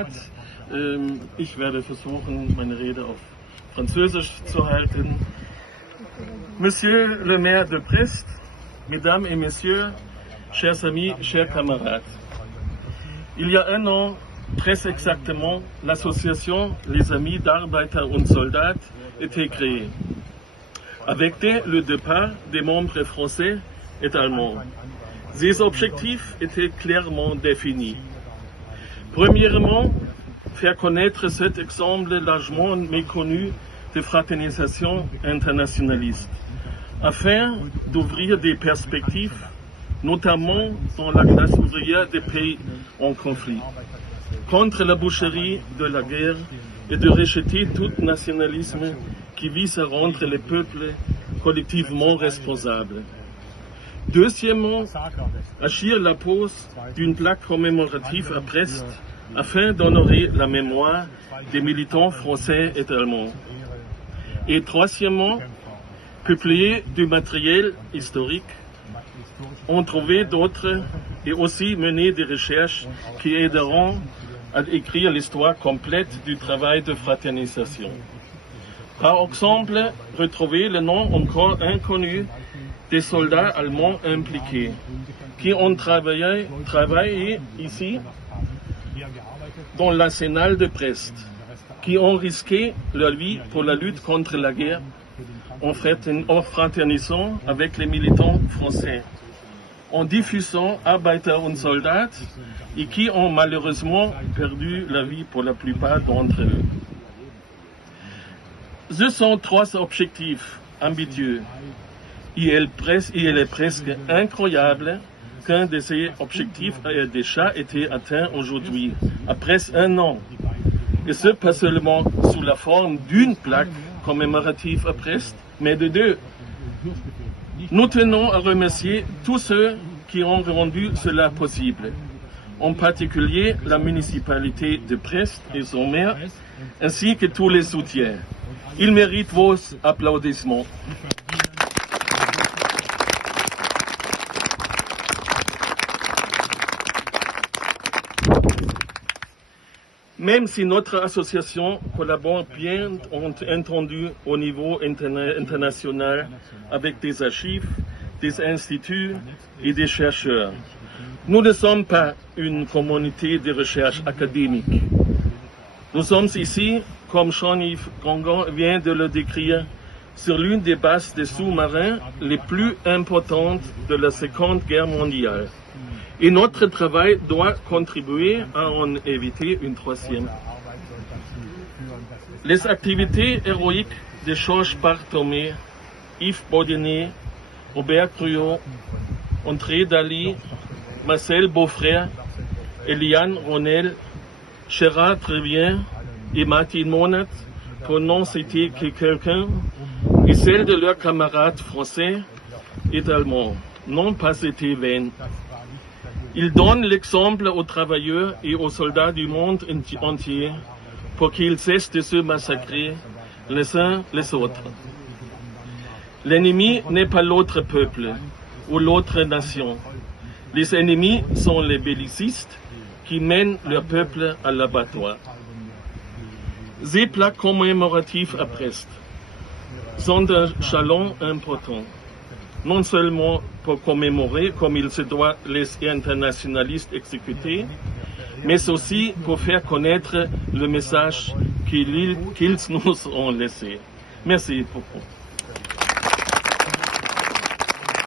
Rat. Ich werde versuchen, meine Rede auf Französisch zu halten. Monsieur le maire de Brest, Mesdames et Messieurs, chers amis, chers camarades. Il y a un an, très exactement, l'association Les Amis d'Arbeiter und Soldat était créée, avec dès le départ des membres français et allemands. Ses objectifs étaient clairement définis. Premièrement, faire connaître cet exemple largement méconnu de fraternisation internationaliste, afin d'ouvrir des perspectives, notamment dans la classe ouvrière des pays en conflit, contre la boucherie de la guerre et de rejeter tout nationalisme qui vise à rendre les peuples collectivement responsables. Deuxièmement, agir la pose d'une plaque commémorative à Brest afin d'honorer la mémoire des militants français et allemands. Et troisièmement, publier du matériel historique, en trouver d'autres et aussi mener des recherches qui aideront à écrire l'histoire complète du travail de fraternisation. Par exemple, retrouver le nom encore inconnu des soldats allemands impliqués, qui ont travaillé ici dans l'arsenal de Brest, qui ont risqué leur vie pour la lutte contre la guerre en fraternisant avec les militants français, en diffusant Arbeiter und Soldat et qui ont malheureusement perdu la vie pour la plupart d'entre eux. Ce sont trois objectifs ambitieux. Il est presque incroyable qu'un de ces objectifs ait déjà été atteint aujourd'hui, après un an. Et ce, pas seulement sous la forme d'une plaque commémorative à Brest, mais de deux. Nous tenons à remercier tous ceux qui ont rendu cela possible, en particulier la municipalité de Brest et son maire, ainsi que tous les soutiens. Ils méritent vos applaudissements. Même si notre association collabore bien entendu au niveau international avec des archives, des instituts et des chercheurs, nous ne sommes pas une communauté de recherche académique. Nous sommes ici, comme Jean-Yves Gangan vient de le décrire, sur l'une des bases des sous-marins les plus importantes de la Seconde Guerre mondiale. Et notre travail doit contribuer à en éviter une troisième. Les activités héroïques de Georges Barthomé, Yves Bourdonnais, Robert Cruau, André Daly, Marcel Beaufrère, Eliane Ronel, Gérard Trevien et Martine Monat, pour n'en citer que quelqu'un, et celles de leurs camarades français et allemands, n'ont pas été vaines. Ils donnent l'exemple aux travailleurs et aux soldats du monde entier pour qu'ils cessent de se massacrer les uns les autres. L'ennemi n'est pas l'autre peuple ou l'autre nation. Les ennemis sont les bellicistes qui mènent leur peuple à l'abattoir. Ces plaques commémoratives à Brest sont un jalon important, non seulement pour commémorer comme il se doit les internationalistes exécutés, mais aussi pour faire connaître le message qu'ils nous ont laissé. Merci beaucoup.